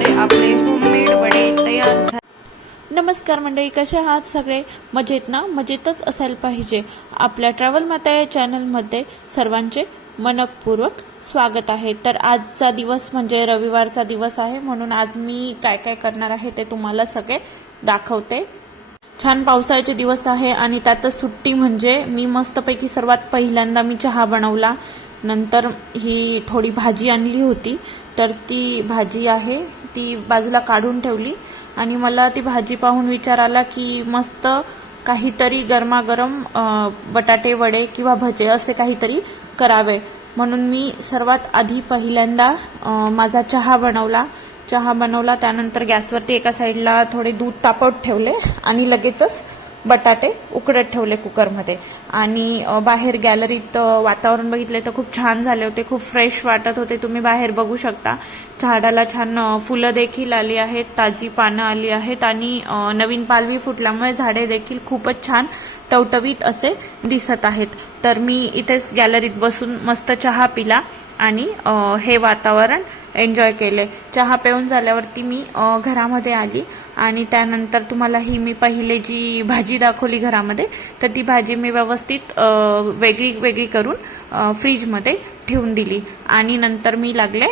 प्रकारे आपले होममेड वडे तयार झाले. नमस्कार मंडळी कसे आहात सगळे? मजेत ना? मजेतच असायला पाहिजे. आपल्या ट्रॅव्हल माता या चॅनलमध्ये सर्वांचे मनपूर्वक स्वागत आहे. तर आजचा दिवस म्हणजे रविवारचा दिवस आहे म्हणून आज मी काय काय करणार आहे ते तुम्हाला सगळे दाखवते. छान पावसाळ्याचे दिवस आहे आणि त्यातच सुट्टी म्हणजे मी मस्तपैकी सर्वात पहिल्यांदा मी चहा बनवला. नंतर ही थोडी भाजी आणली होती. तर ती भाजी आहे ती बाजूला काढून ठेवली. आणि मला ती भाजी पाहून विचार आला की मस्त काहीतरी गरमागरम बटाटे वडे किंवा भजे असे काहीतरी करावे. म्हणून मी सर्वात आधी पहिल्यांदा माझा चहा बनवला. चहा बनवला त्यानंतर गॅसवरती एका साईडला थोडे दूध तापवत ठेवले आणि लगेचच बटाटे उकडत ठेवले कुकरमध्ये. आणि बाहेर गॅलरीत वातावरण बघितले तर खूप छान झाले होते. खूप फ्रेश वाटत होते. तुम्ही बाहेर बघू शकता. झाडाला छान फुलं देखील आली आहेत. ताजी पानं आली आहेत. आणि नवीन पालवी फुटल्यामुळे झाडे देखील खूपच छान टवटवीत असे दिसत आहेत. तर मी इथेच गॅलरीत बसून मस्त चहा पिला. आणि हे वातावरण एन्जॉय केले. चहा पिऊन झाल्यावरती मी घरामध्ये आली आणि त्यानंतर तुम्हाला ही मी पहिले जी भाजी दाखवली घरामध्ये तर ती भाजी मी व्यवस्थित वेगळी वेगळी करून फ्रीजमध्ये ठेवून दिली. आणि नंतर मी लागले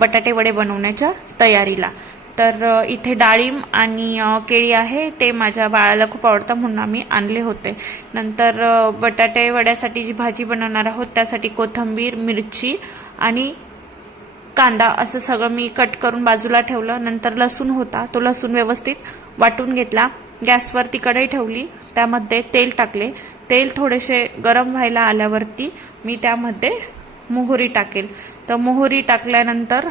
बटाटे वडे बनवण्याच्या तयारीला. तर इथे डाळिंब आणि केळी आहे ते माझ्या बाळाला खूप आवडतं म्हणून आम्ही आणले होते. नंतर बटाटे वड्यासाठी जी भाजी बनवणार आहोत त्यासाठी कोथिंबीर मिरची आणि कांदा असं सगळं मी कट करून बाजूला ठेवलं. नंतर लसूण होता. तो लसूण व्यवस्थित वाटून घेतला. गॅसवरती कढई ठेवली. त्यामध्ये तेल टाकले. तेल थोडेसे गरम व्हायला आल्यावरती मी त्यामध्ये मोहरी टाकेल. तर मोहरी टाकल्यानंतर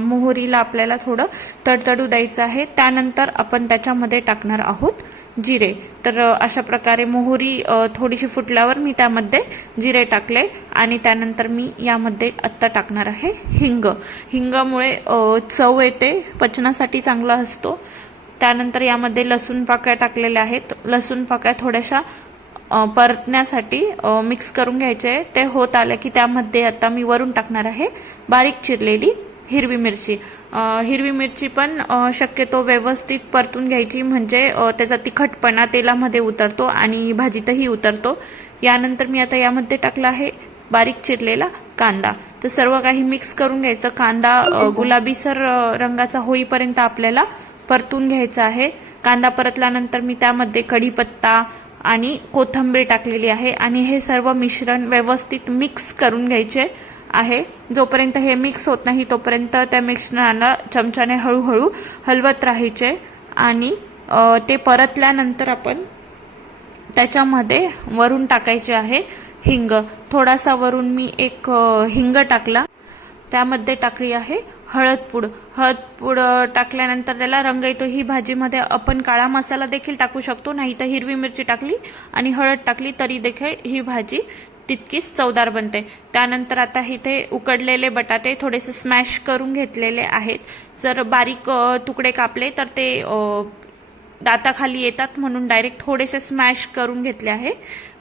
मोहरीला आपल्याला थोडं तडतडू द्यायचं आहे. त्यानंतर आपण त्याच्यामध्ये टाकणार आहोत जिरे. तर अशा प्रकारे मोहरी थोडीशी फुटल्यावर मी त्यामध्ये जिरे टाकले आणि त्यानंतर मी यामध्ये आत्ता टाकणार आहे हिंग. हिंगामुळे चव येते पचनासाठी चांगला असतो. त्यानंतर यामध्ये लसूण पाकळ्या टाकलेल्या आहेत. लसूण पाकळ्या थोड्याशा परतण्यासाठी मिक्स करून घ्यायचे. ते होत आले की त्यामध्ये आता मी वरून टाकणार आहे बारीक चिरलेली हिरवी मिरची. हिरवी मिरची पण शक्यतो व्यवस्थित परतून घ्यायची. म्हणजे त्याचा तिखटपणा तेलामध्ये उतरतो आणि भाजीतही उतरतो. यानंतर मी आता यामध्ये टाकला आहे बारीक चिरलेला कांदा. तर सर्व काही मिक्स करून घ्यायचं. कांदा गुलाबीसर रंगाचा होईपर्यंत आपल्याला परतून घ्यायचा आहे. कांदा परतल्यानंतर मी त्यामध्ये कढीपत्ता आणि कोथिंबीर टाकलेली आहे. आणि हे सर्व मिश्रण व्यवस्थित मिक्स करून घ्यायचे. आहे. जोपर्यंत हे मिक्स होत नाही तोपर्यंत त्या मिक्सरला चमच्याने हळूहळू हलवत राहायचे. आणि ते परतल्यानंतर आपण त्याच्यामध्ये वरून टाकायचे आहे हिंग. थोडासा वरून मी एक हिंग टाकला. त्यामध्ये टाकली आहे हळदपूड हळदपूड टाकल्यानंतर त्याला रंग येतो. ही भाजीमध्ये आपण काळा मसाला देखील टाकू शकतो नाही तर हिरवी मिरची टाकली आणि हळद टाकली तरी देखील ही भाजी तितकीच चवदार बनते. त्यानंतर आता इथे उकडलेले बटाटे थोडेसे स्मॅश करून घेतलेले आहेत. जर बारीक तुकडे कापले तर ते दाताखाली येतात म्हणून डायरेक्ट थोडेसे स्मॅश करून घेतले आहे.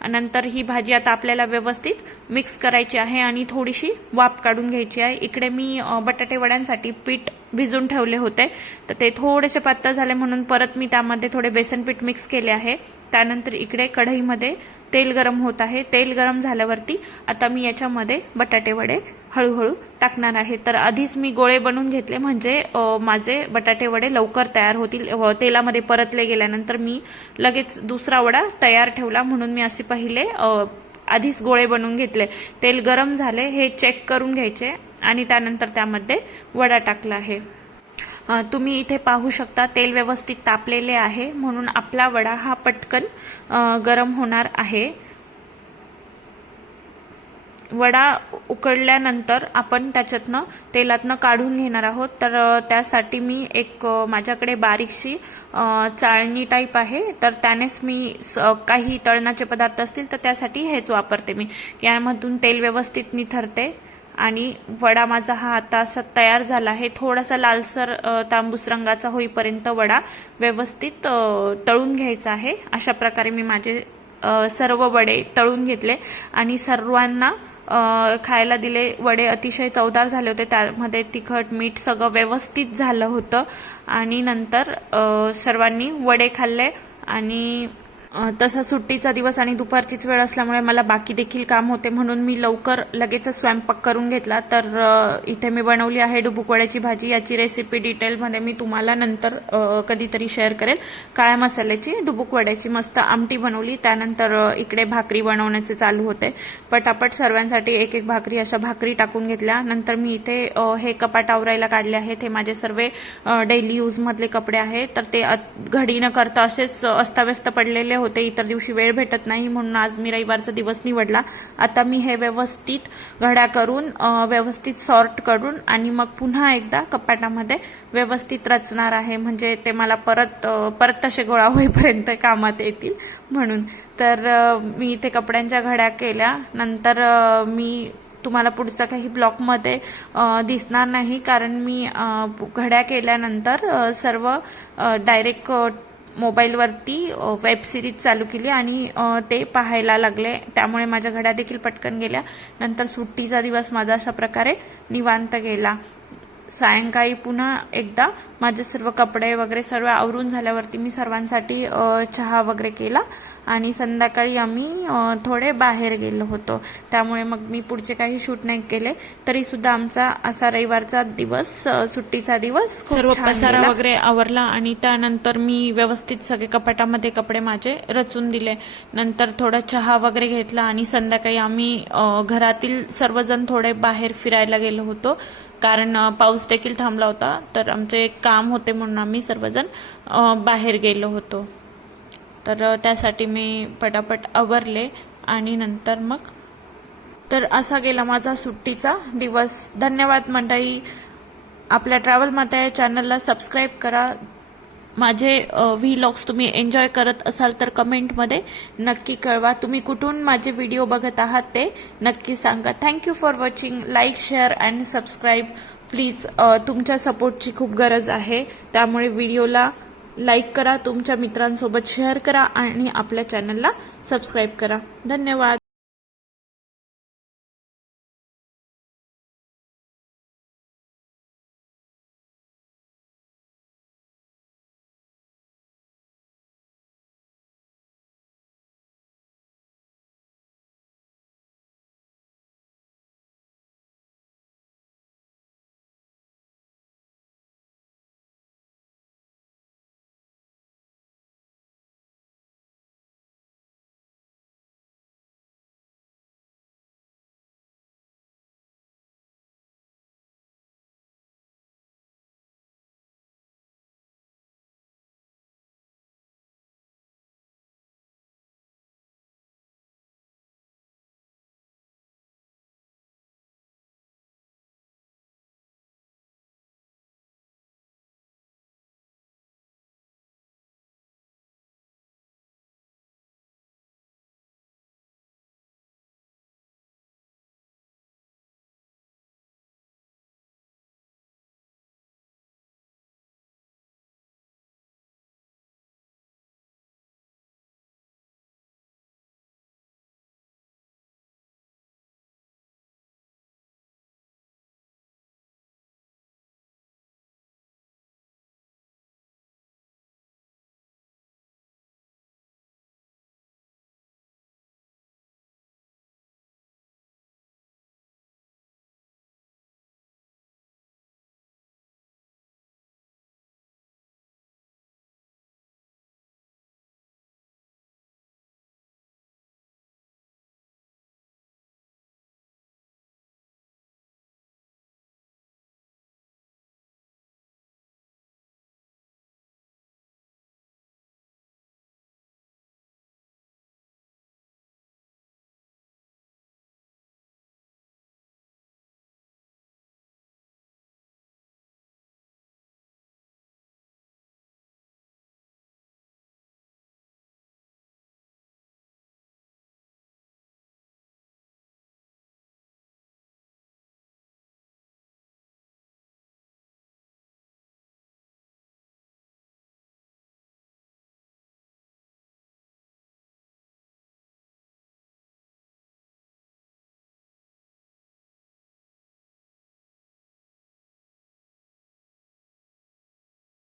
नंतर ही भाजी आता आपल्याला व्यवस्थित मिक्स करायची आहे आणि थोडीशी वाफ काढून घ्यायची आहे. इकडे मी बटाटे वड्यांसाठी पीठ भिजून ठेवले होते. तर ते थोडेसे पातळ झाले म्हणून परत मी त्यामध्ये थोडे बेसन पीठ मिक्स केले आहे. त्यानंतर इकडे कढईमध्ये तेल गरम होत आहे. तेल गरम झाल्यावरती आता मी याच्यामध्ये बटाटे वडे हळूहळू टाकणार आहे. तर आधीच मी गोळे बनवून घेतले म्हणजे माझे बटाटे वडे लवकर तयार होतील. तेलामध्ये परतले गेल्यानंतर मी लगेच दुसरा वडा तयार ठेवला म्हणून मी असे पहिले आधीच गोळे बनवून घेतले. तेल गरम झाले हे चेक करून घ्यायचे आणि त्यानंतर त्यामध्ये वडा टाकला आहे. तुम्ही इथे पाहू शकता तेल व्यवस्थित तापलेले आहे म्हणून आपला वडा हा पटकन गरम होणार आहे. वडा उकडल्यानंतर आपण त्याच्यातनं तेलातनं काढून घेणार आहोत. तर त्यासाठी मी एक माझ्याकडे बारीकशी चाळणी टाईप आहे. तर त्यानेच मी स- काही तळणाचे पदार्थ असतील तर त्यासाठी हेच वापरते मी. यामधून तेल व्यवस्थित निथरते. आणि वडा माझा हा आता असा तयार झाला आहे. थोडासा लालसर तांबूस रंगाचा होईपर्यंत वडा व्यवस्थित तळून घ्यायचा आहे. अशा प्रकारे मी माझे सर्व वडे तळून घेतले आणि सर्वांना खायला दिले. वडे अतिशय चवदार झाले होते. त्यामध्ये तिखट मीठ सगळं व्यवस्थित झालं होतं. आणि नंतर सर्वांनी वडे खाल्ले आणि तसा सुट्टीचा दिवस आणि दुपारचीच वेळ असल्यामुळे मला बाकी देखील काम होते म्हणून मी लवकर लगेचच स्वयंपाक करून घेतला. तर इथे मी बनवली आहे डुबुकवड्याची भाजी. याची रेसिपी डिटेलमध्ये मी तुम्हाला नंतर कधीतरी शेअर करेल. काळ्या मसाल्याची डुबुकवड्याची मस्त आमटी बनवली. त्यानंतर इकडे भाकरी बनवण्याचे चालू होते. पटापट सर्वांसाठी एक एक भाकरी अशा भाकरी टाकून घेतल्या. नंतर मी इथे हे कपाट आवरायला काढले आहेत. हे माझे सर्व डेली यूजमधले कपडे आहेत. तर ते घडी न करता असेच अस्ताव्यस्त पडलेले होते इतर दिवशी वेळ भेटत नाही म्हणून आज मी रविवारचा दिवस निवडला. आता मी हे व्यवस्थित घड्या करून व्यवस्थित सॉर्ट करून आणि मग पुन्हा एकदा कपाटामध्ये व्यवस्थित रचणार आहे. म्हणजे ते मला परत परत तसे गोळा होईपर्यंत कामात येतील म्हणून. तर मी इथे कपड्यांच्या घड्या केल्या. नंतर मी तुम्हाला पुढचा काही ब्लॉकमध्ये दिसणार नाही कारण मी घड्या केल्यानंतर सर्व डायरेक्ट मोबाईलवरती वेब सिरीज चालू केली आणि ते पाहायला लागले. त्यामुळे माझ्या घड्या देखील पटकन गेल्या. नंतर सुट्टीचा दिवस माझा अशा प्रकारे निवांत गेला. सायंकाळी पुन्हा एकदा माझे सर्व कपडे वगैरे सर्व आवरून झाल्यावरती मी सर्वांसाठी चहा वगैरे केला. आणि संध्याकाळी आम्ही थोडे बाहेर गेलो होतो. त्यामुळे मग मी पुढचे काही शूट नाही केले. तरी सुद्धा आमचा असा रविवारचा दिवस सुट्टीचा दिवस सर्व पसारा. वगैरे आवरला आणि त्यानंतर मी व्यवस्थित सगळे कपाटामध्ये कपडे माझे रचून दिले. नंतर थोडा चहा वगैरे घेतला आणि संध्याकाळी आम्ही घरातील सर्वजण थोडे बाहेर फिरायला गेलो होतो. कारण पाऊस देखील थांबला होता. तर आमचे एक काम होते म्हणून आम्ही सर्वजण बाहेर गेलो होतो. तर त्यासाठी मी पटापट आवरले आणि नंतर मग तर असा गेला माझा सुट्टीचा दिवस. धन्यवाद मंडळी. आपल्या ट्रॅव्हल माता या चॅनलला सबस्क्राईब करा. माझे व्हीलॉग्स तुम्ही एन्जॉय करत असाल तर कमेंटमध्ये नक्की कळवा. तुम्ही कुठून माझे व्हिडिओ बघत आहात ते नक्की सांगा. Thank you for watching like share and subscribe please तुमच्या सपोर्टची खूप गरज आहे. त्यामुळे व्हिडिओला लाईक करा तुमच्या मित्रांसोबत शेअर करा आणि आपल्या चॅनलला सबस्क्राईब करा. धन्यवाद.